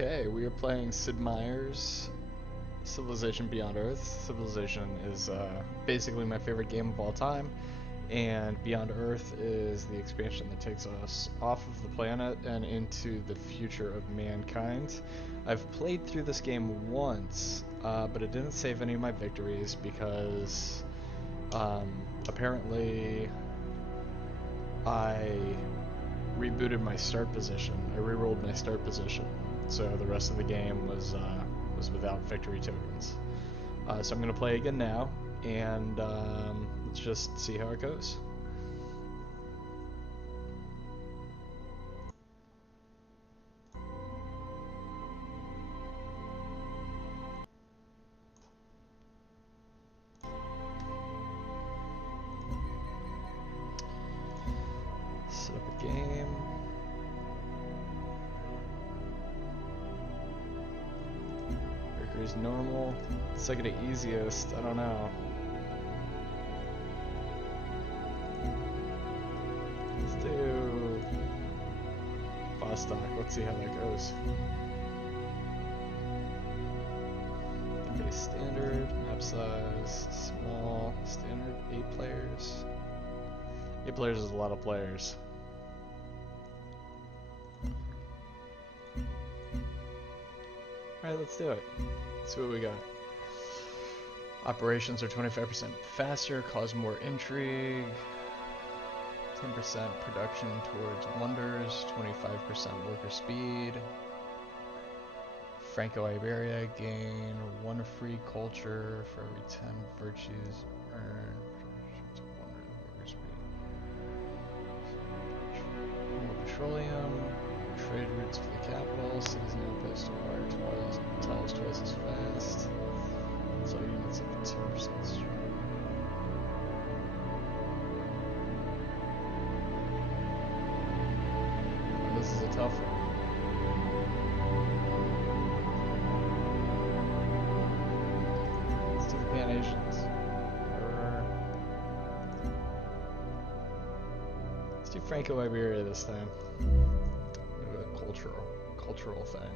Okay, we are playing Sid Meier's Civilization Beyond Earth. Civilization is basically my favorite game of all time, and Beyond Earth is the expansion that takes us off of the planet and into the future of mankind. I've played through this game once, but it didn't save any of my victories because apparently I rebooted my start position. I rerolled my start position, so the rest of the game was without victory tokens. So I'm gonna play again now, and let's just see how it goes. Set up a game. Breaker's normal. It's like the easiest. I don't know. Let's do Vostok. Let's see how that goes. Base standard, map size, small, standard, 8 players. 8 players is a lot of players. Alright, let's do it. Let's see what we got. Operations are 25% faster, cause more intrigue. 10% production towards wonders, 25% worker speed. Franco-Iberia gain 1 free culture for every 10 virtues earned. Worker speed. More petroleum. Trade routes for the capital. Cities now post to tiles twice as fast. So units up to 2% strength. This is a tough one. Let's do the Pan-Asians. Let's do Franco-Iberia this time. Cultural thing.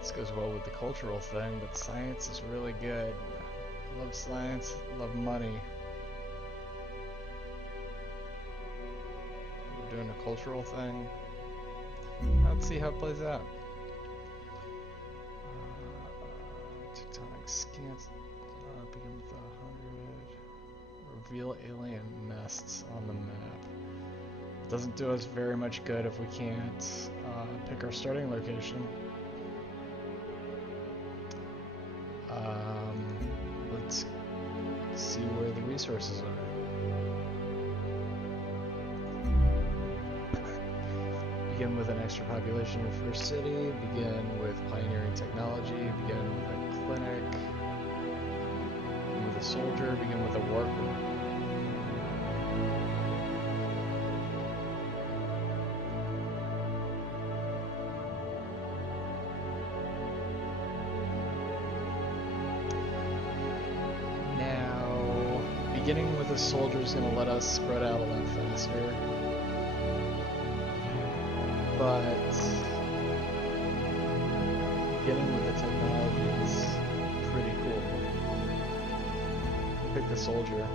This goes well with the cultural thing, but science is really good. Love science, love money. We're doing a cultural thing. Let's see how it plays out. Tectonic scans. Begin with 100. Reveal alien nests on the map. Doesn't do us very much good if we can't pick our starting location. Let's see where the resources are. Begin with an extra population in your first city. Begin with pioneering technology. Begin with a clinic. Begin with a soldier. Begin with a worker. Beginning with a soldier is going to let us spread out a lot faster, but beginning with the technology is pretty cool. Pick the soldier.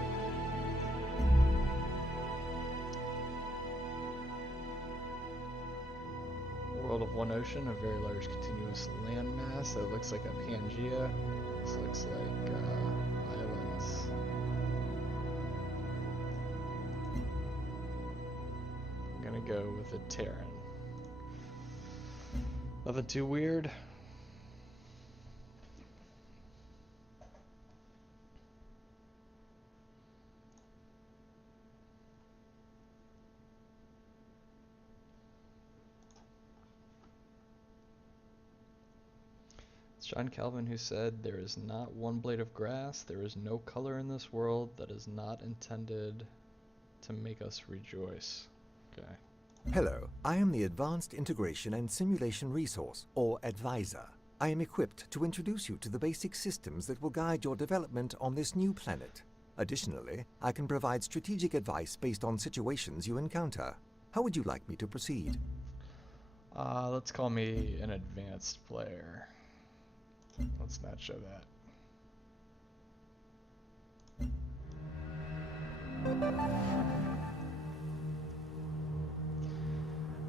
World of One Ocean, a very large continuous landmass that looks like a Pangea. This looks like islands. Go with a Terran. Nothing too weird. It's John Calvin who said, "There is not one blade of grass, there is no color in this world that is not intended to make us rejoice." Okay. Hello, I am the Advanced Integration and Simulation Resource, or Advisor. I am equipped to introduce you to the basic systems that will guide your development on this new planet. Additionally, I can provide strategic advice based on situations you encounter. How would you like me to proceed? Let's call me an advanced player. Let's not show that.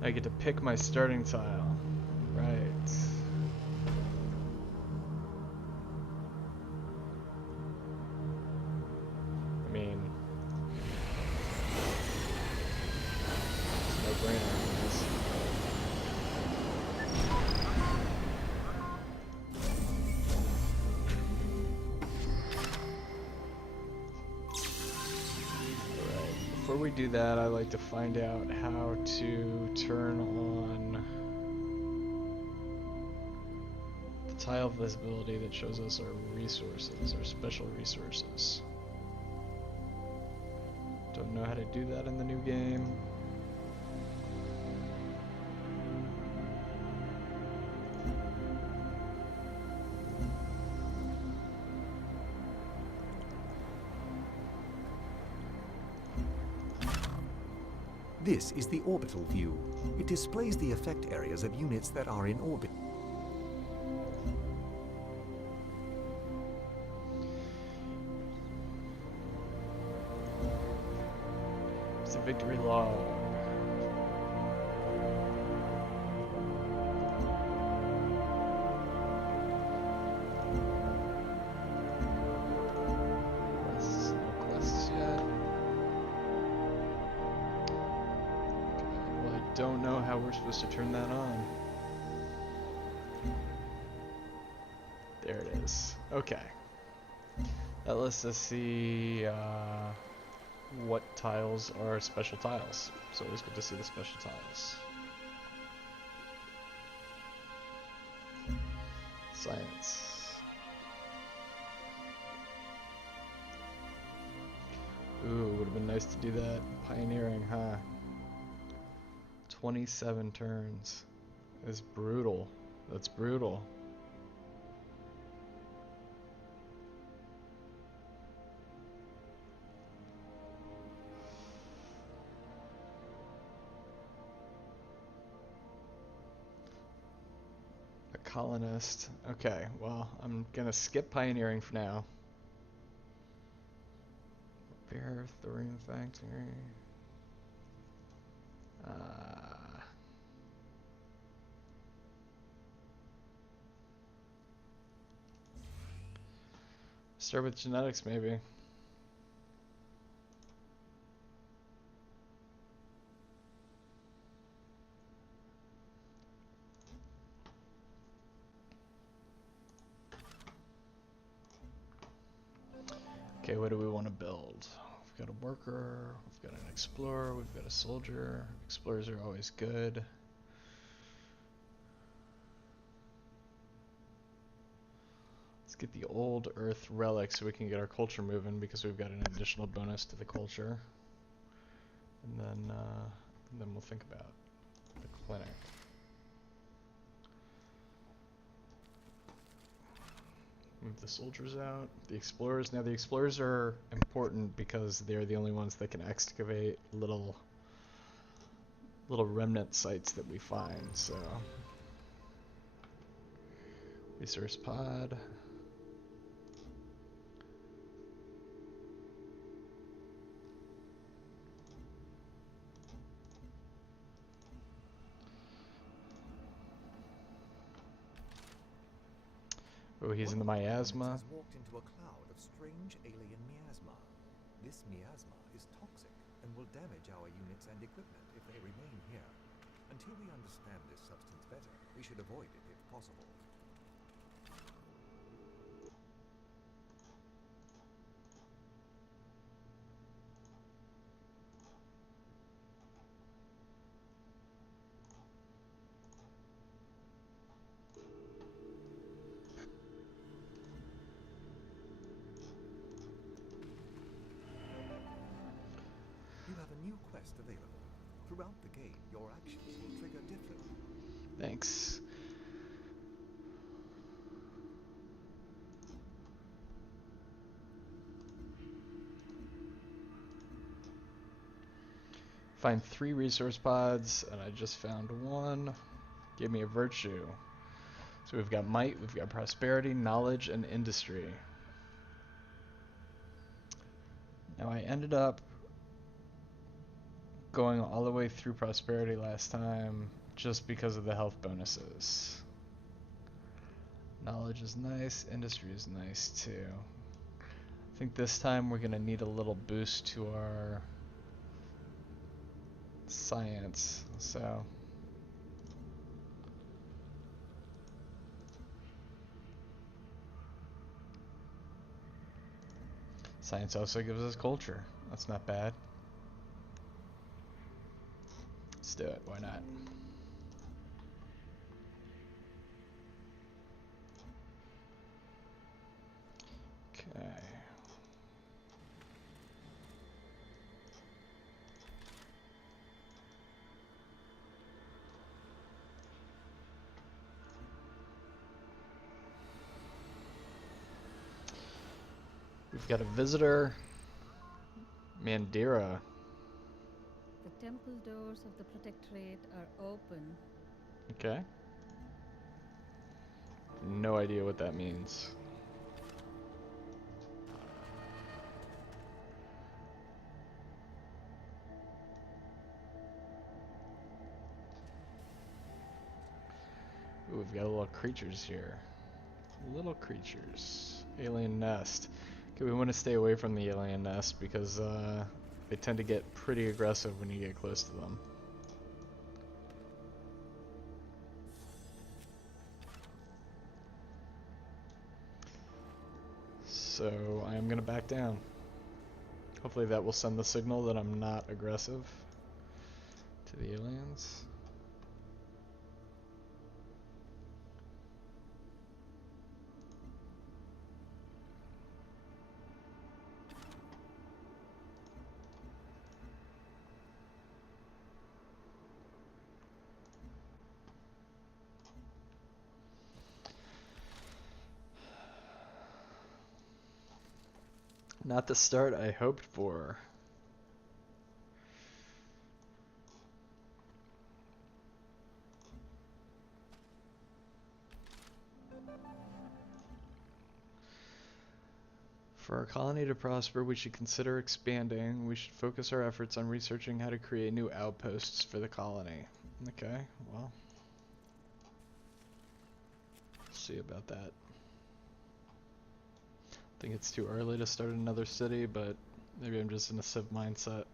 I get to pick my starting tile. Right. I mean, it's no brainer. Before we do that, I like to find out how to turn on the tile visibility that shows us our resources, our special resources. Don't know how to do that in the new game. This is the orbital view. It displays the effect areas of units that are in orbit. It's a victory log. Don't know how we're supposed to turn that on. There it is. Okay. That lets us see what tiles are special tiles. So always good to see the special tiles. Science. Ooh, would have been nice to do that. Pioneering, huh? 27 turns. That's brutal. That's brutal. A colonist. Okay, well, I'm gonna skip pioneering for now. Repair thorium factory. Start with genetics, maybe. Okay, what do we want to build? We've got a worker, we've got an explorer, we've got a soldier. Explorers are always good. Let's get the old Earth relic so we can get our culture moving because we've got an additional bonus to the culture. And then we'll think about the clinic. Move the soldiers out. The explorers. Now the explorers are important because they're the only ones that can excavate little remnant sites that we find. So resource pod. Oh, he's in the miasma. Has walked into a cloud of strange alien miasma. This miasma is toxic and will damage our units and equipment if they remain here. Until we understand this substance better, we should avoid it if possible. You have a new quest available. Throughout the game, your actions will trigger differently. Thanks. Find 3 resource pods, and I just found one. Gave me a virtue. So we've got might, we've got prosperity, knowledge, and industry. Now I ended up going all the way through prosperity last time just because of the health bonuses. Knowledge is nice, industry is nice too. I think this time we're gonna need a little boost to our science, so science also gives us culture. That's not bad. Let's do it, why not? Okay. We've got a visitor, Mandira. The temple doors of the Protectorate are open. Okay. No idea what that means. Ooh, we've got little creatures here. Little creatures. Alien nest. Okay, we want to stay away from the alien nest because they tend to get pretty aggressive when you get close to them. So I am going to back down. Hopefully that will send the signal that I'm not aggressive to the aliens. Not the start I hoped for. For our colony to prosper, we should consider expanding. We should focus our efforts on researching how to create new outposts for the colony. Okay, well, see about that. I think it's too early to start another city, but maybe I'm just in a Civ mindset.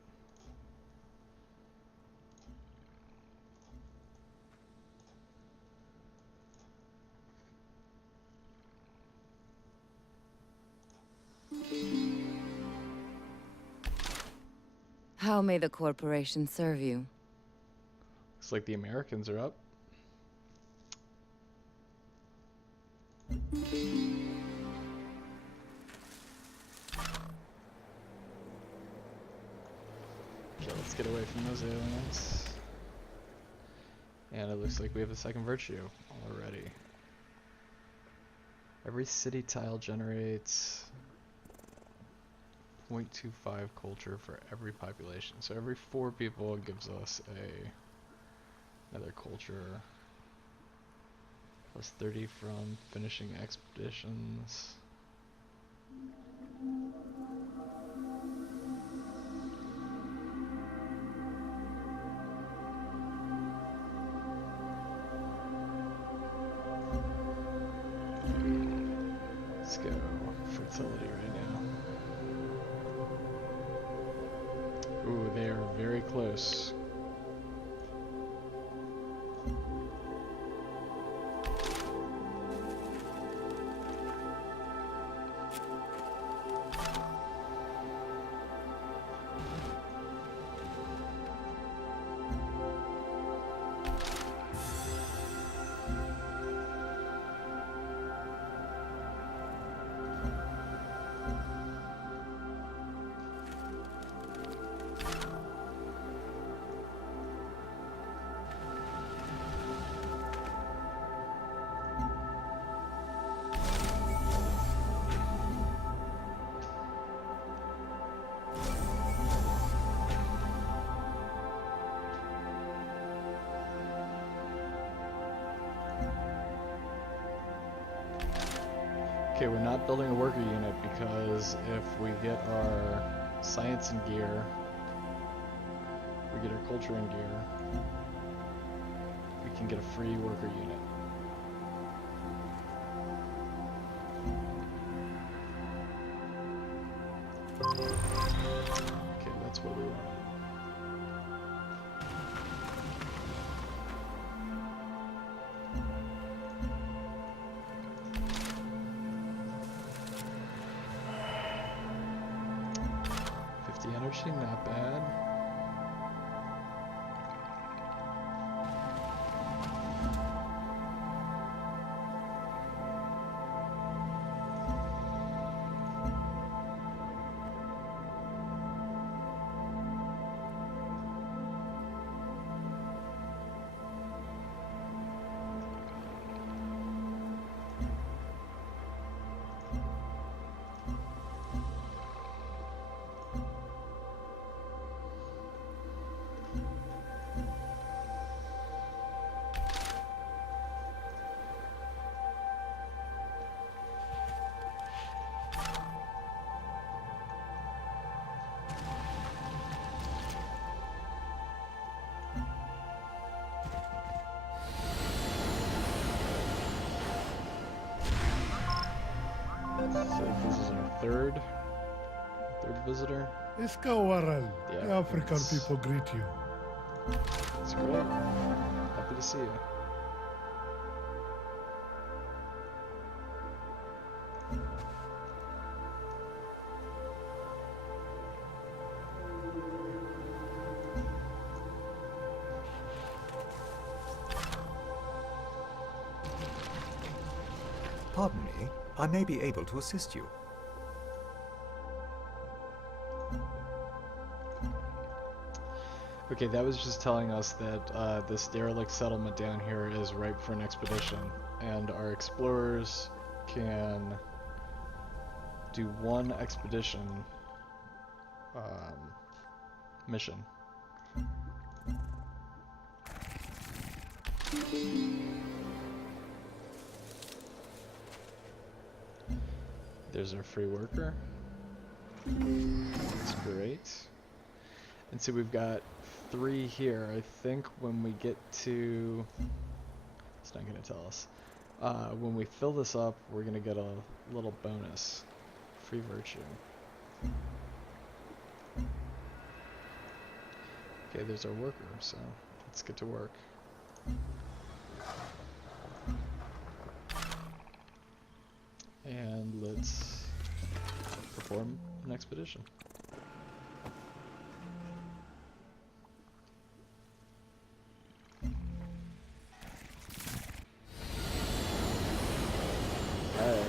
How may the corporation serve you? Looks like the Americans are up. Okay, let's get away from those aliens. And it looks like we have a second virtue already. Every city tile generates 0.25 culture for every population. So every 4 people it gives us another culture. Plus 30 from finishing expeditions. Let's go fertility right now. Ooh, they are very close. Okay, we're not building a worker unit because if we get our science in gear, we get our culture in gear, we can get a free worker unit. Okay, that's what we want. Energy, not bad. So this is our third visitor. Iskawaral, Yeah, the African it's- people greet you. It's great. Happy to see you. Pardon me, I may be able to assist you. Okay, that was just telling us that this derelict settlement down here is ripe for an expedition, and our explorers can do one expedition mission. There's our free worker. That's great. And so we've got 3 here. I think when we get to... It's not going to tell us. When we fill this up, we're going to get a little bonus. Free virtue. Okay, there's our worker, so let's get to work. And let's perform an expedition. Alright.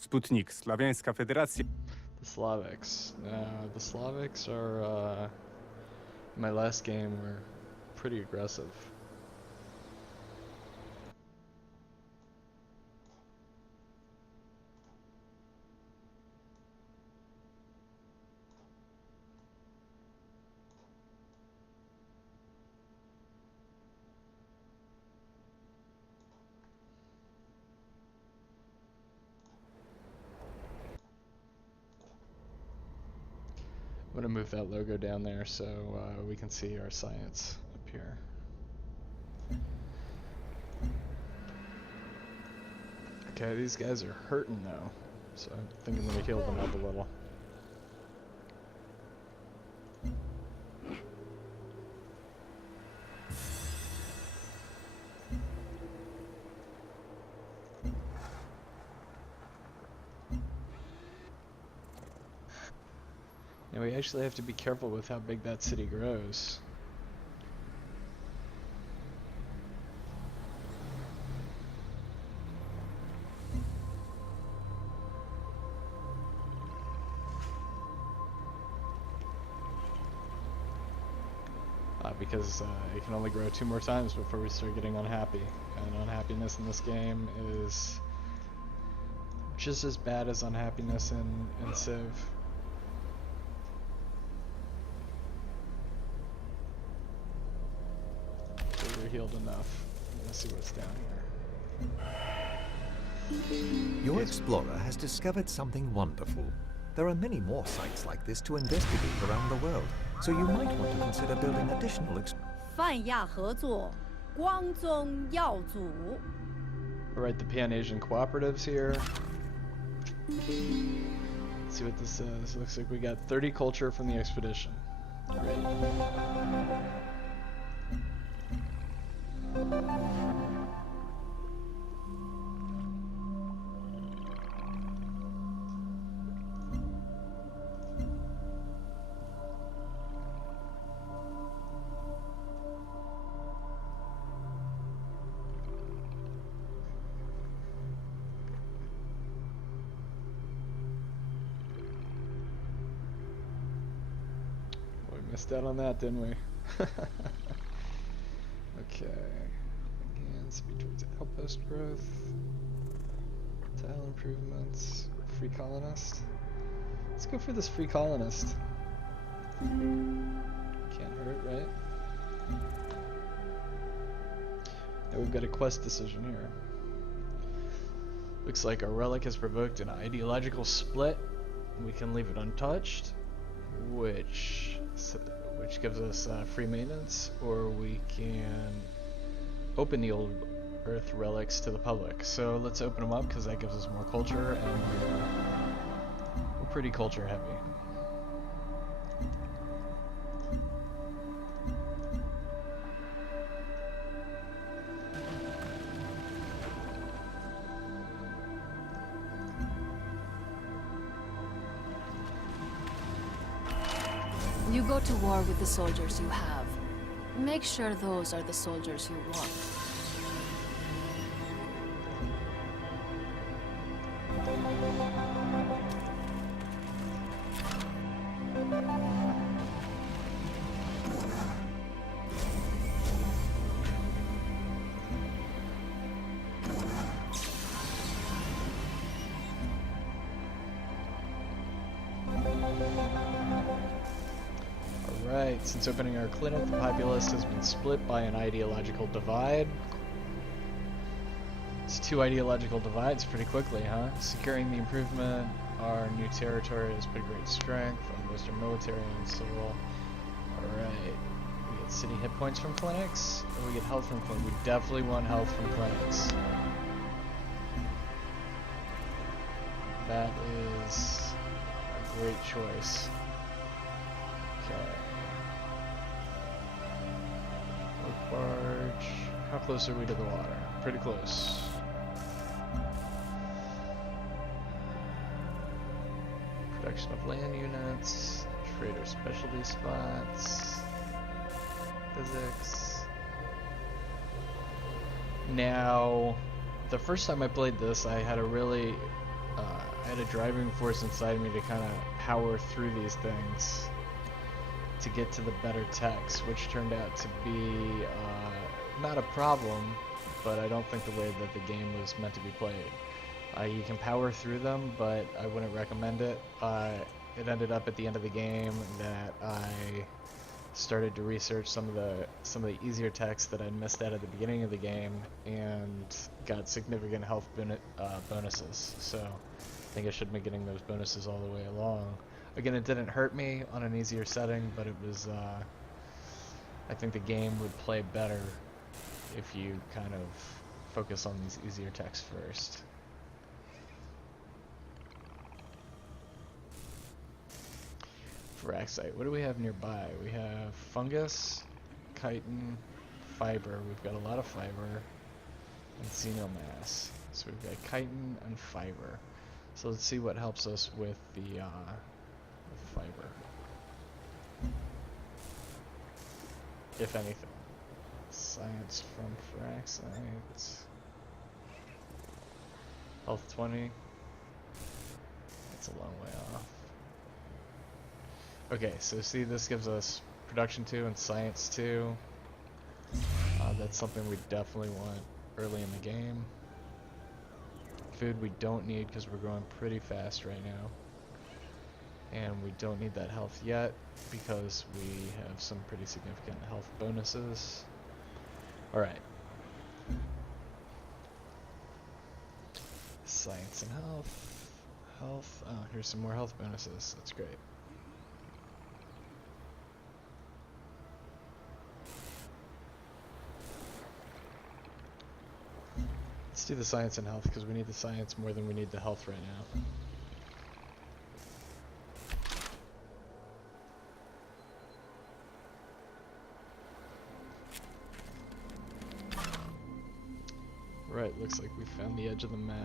Sputnik, Slawiańska Federacja. The Slavics. Now, the Slavics are, my last game were pretty aggressive. I'm gonna move that logo down there so we can see our science up here. Okay, these guys are hurting though, so I think I'm gonna heal them up a little. And we actually have to be careful with how big that city grows. Because it can only grow 2 more times before we start getting unhappy. And unhappiness in this game is just as bad as unhappiness in Civ. So we're healed enough. Let's see what's down here. Your explorer has discovered something wonderful. There are many more sites like this to investigate around the world, so you might want to consider building additional 泛亚合作，光宗耀祖。 Alright, the Pan-Asian cooperatives here. Let's see what this says. Looks like we got 30 culture from the expedition. Great. Missed out on that, didn't we? Okay. Again, speed towards outpost growth. Tile improvements. Free colonist. Let's go for this free colonist. Can't hurt, right? Now we've got a quest decision here. Looks like our relic has provoked an ideological split. We can leave it untouched, which gives us free maintenance, or we can open the old Earth relics to the public. So let's open them up because that gives us more culture, and we're pretty culture heavy. You go to war with the soldiers you have. Make sure those are the soldiers you want. Alright, since opening our clinic, the populace has been split by an ideological divide. It's two ideological divides pretty quickly, huh? Securing the improvement, our new territory has pretty great strength, on Western military and civil. Alright, we get city hit points from clinics, or we get health from clinics. We definitely want health from clinics. That is a great choice. Okay. Oak barge. How close are we to the water? Pretty close. Production of land units. Trader specialty spots. Physics. Now, the first time I played this, I had a really, I had a driving force inside me to kind of power through these things to get to the better techs, which turned out to be not a problem, but I don't think the way that the game was meant to be played. You can power through them, but I wouldn't recommend it. It ended up at the end of the game that I started to research some of the easier techs that I'd missed out at the beginning of the game, and got significant health bonuses. So I think I should be getting those bonuses all the way along. Again, it didn't hurt me on an easier setting, but it was, I think the game would play better if you kind of focus on these easier techs first. Fraxite, what do we have nearby? We have fungus, chitin, fiber. We've got a lot of fiber, and xenomass. So we've got chitin and fiber. So let's see what helps us with the fiber, if anything. Science from Fraxite. Health 20. That's a long way off. Okay, so see, this gives us production 2 and science 2. That's something we definitely want early in the game. Food we don't need because we're growing pretty fast right now. And we don't need that health yet because we have some pretty significant health bonuses. Alright. Science and health. Health. Oh, here's some more health bonuses. That's great. Let's do the science and health because we need the science more than we need the health right now. Right, looks like we found the edge of the map.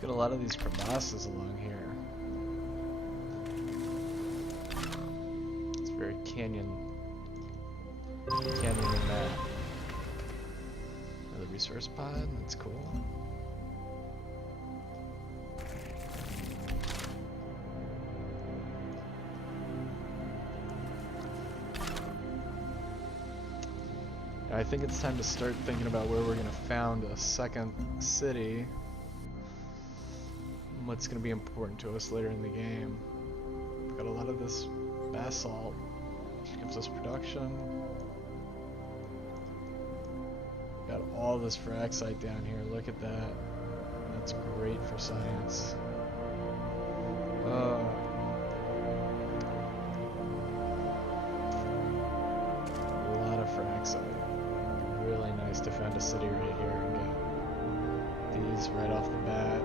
Got a lot of these crevasses along here. It's very canyon map. Another resource pod, that's cool. I think it's time to start thinking about where we're going to found a second city. And what's going to be important to us later in the game. We've got a lot of this basalt, which gives us production. Got all this fraxite down here, look at that. That's great for science. A lot of fraxite. Really nice to find a city right here and get these right off the bat.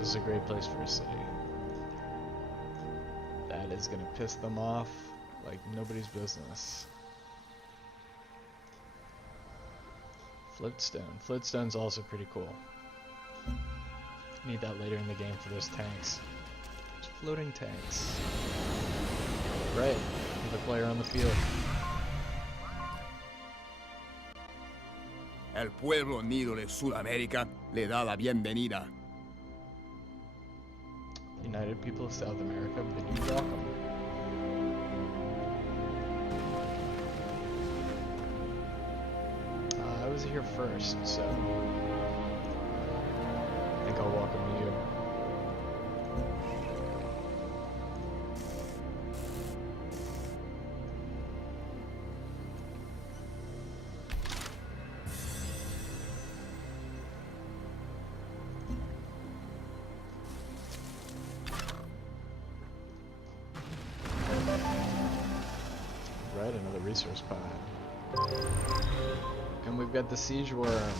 This is a great place for a city. That is gonna piss them off like nobody's business. Floatstone. Floatstone's also pretty cool. Need that later in the game for those tanks. There's floating tanks. Right, another player on the field. El pueblo unido de Sudamérica le da la bienvenida. United people of South America bid you welcome. I was here first, so I think I'll welcome you. Right, another resource pod. And we've got the siege worm.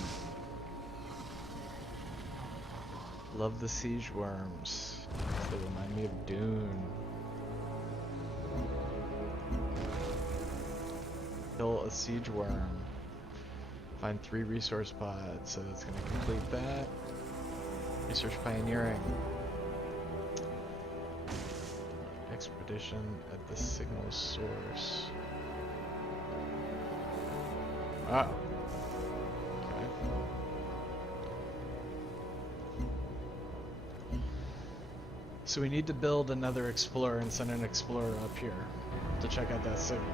Love the siege worms. They remind me of Dune. Kill a siege worm. Find 3 resource pods, so that's gonna complete that. Research pioneering. Expedition at the signal source. Wow. Okay. So we need to build another explorer and send an explorer up here to check out that signal.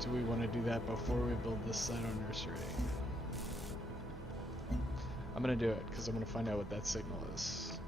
Do we want to do that before we build this Cyto nursery? I'm gonna do it because I'm gonna find out what that signal is.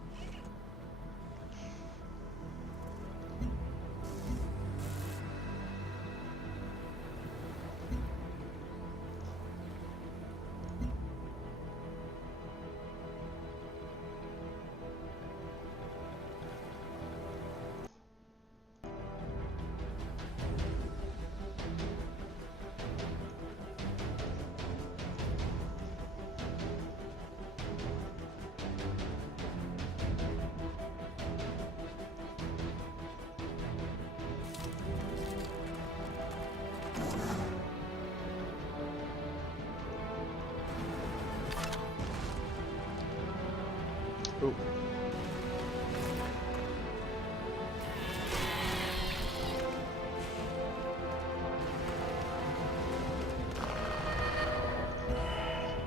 Ooh.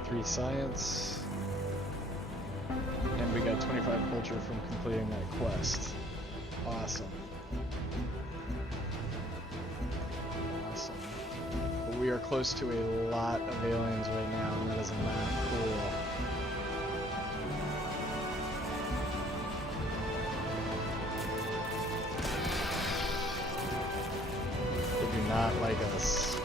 Three science. And we got 25 culture from completing that quest. Awesome. Awesome. But we we are close to a lot of aliens right now, and that is not cool. They do not like us.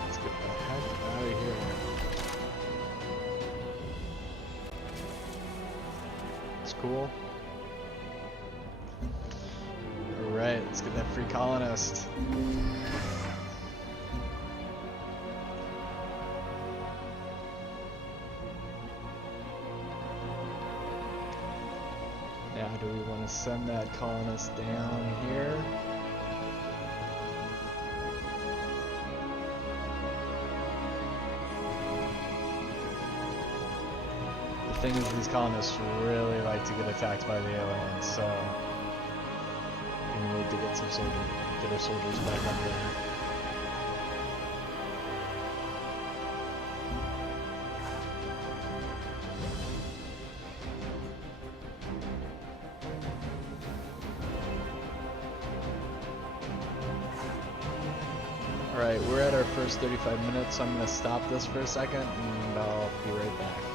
Let's get the heck out of here. It's cool. Alright, let's get that free colonist. Now, do we want to send that colonist down here? The thing is, these colonists really like to get attacked by the aliens, so we need to get our soldiers back up there. Alright, we're at our first 35 minutes, so I'm going to stop this for a second and I'll be right back.